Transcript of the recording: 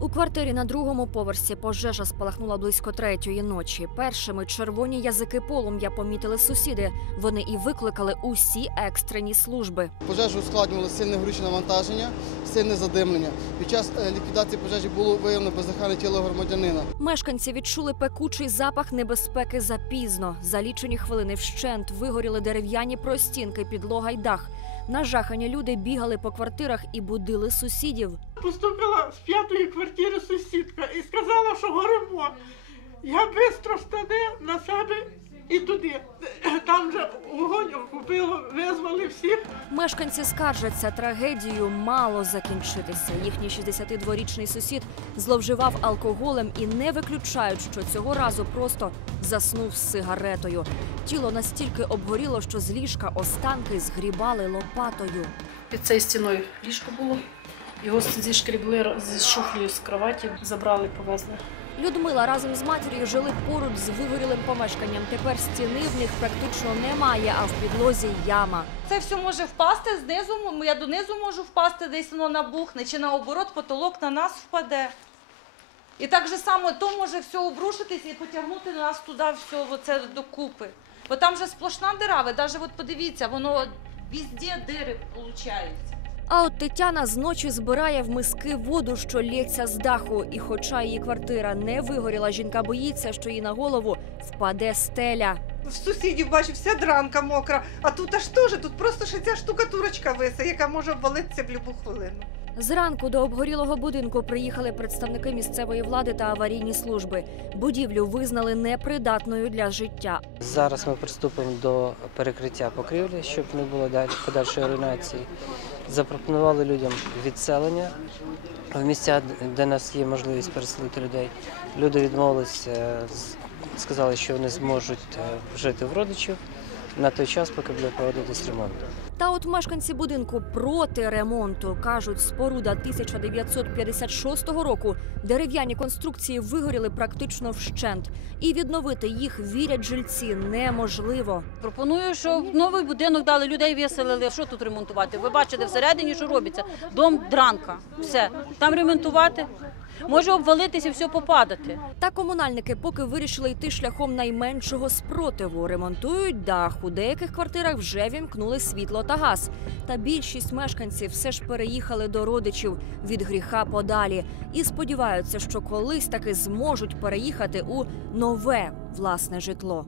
У квартирі на другому поверсі пожежа спалахнула близько третьої ночі. Першими червоні язики полум'я помітили сусіди. Вони і викликали усі екстрені служби. Пожежу ускладнювало сильне горюче навантаження, сильне задимлення. Під час е, ліквідації пожежі було виявлено бездихане тіло громадянина. Мешканці відчули пекучий запах небезпеки запізно. За лічені хвилини вщент вигоріли дерев'яні простінки, підлога й дах. Нажахані люди бігали по квартирах і будили сусідів. Поступила з п'ятої квартири сусідка і сказала, що горимо. Я швидко штани на себе і туди. Там же вогонь охопило, визвали всіх. Мешканці скаржаться, трагедію мало закінчитися. Їхній 62-річний сусід зловживав алкоголем і не виключають, що цього разу просто заснув з сигаретою. Тіло настільки обгоріло, що з ліжка останки згрібали лопатою. Під цією стіною ліжко було. Його зішкрібли з шуфлею з кроваті, забрали, повезли. Людмила разом з матір'ю жили поруч з вигорілим помешканням. Тепер стіни в них практично немає, а в підлозі яма. Це все може впасти знизу, я донизу можу впасти, десь воно набухне, чи наоборот потолок на нас впаде. І так же само то може все обрушитись і потягнути нас туди все оце докупи. Бо там же сплошна дира, ви навіть от подивіться, воно везде дири получаються. А от Тетяна зночі збирає в миски воду, що лється з даху. І хоча її квартира не вигоріла, жінка боїться, що їй на голову впаде стеля. В сусідів бачу, вся дранка мокра, а тут аж теж, тут просто ще ця штукатурочка висе, яка може обвалитися в будь-яку хвилину. Зранку до обгорілого будинку приїхали представники місцевої влади та аварійні служби. Будівлю визнали непридатною для життя. Зараз ми приступимо до перекриття покрівлі, щоб не було далі подальшої руйнації. Запропонували людям відселення в місця, де нас є можливість переселити людей. Люди відмовилися, з- сказали, що вони зможуть е, жити в родичів на той час, поки буде проводитись ремонт. Та от мешканці будинку проти ремонту кажуть, споруда 1956 року дерев'яні конструкції вигоріли практично вщент, і відновити їх вірять жильці неможливо. Пропоную, щоб новий будинок дали, людей виселили. Що тут ремонтувати? Ви бачите всередині, що робиться. Дом дранка. Все. Там ремонтувати. Може обвалитися все попадати. Та комунальники поки вирішили йти шляхом найменшого спротиву. Ремонтують дах. У деяких квартирах вже вімкнули світло та газ. Та більшість мешканців все ж переїхали до родичів від гріха подалі і сподіваються, що колись таки зможуть переїхати у нове власне житло.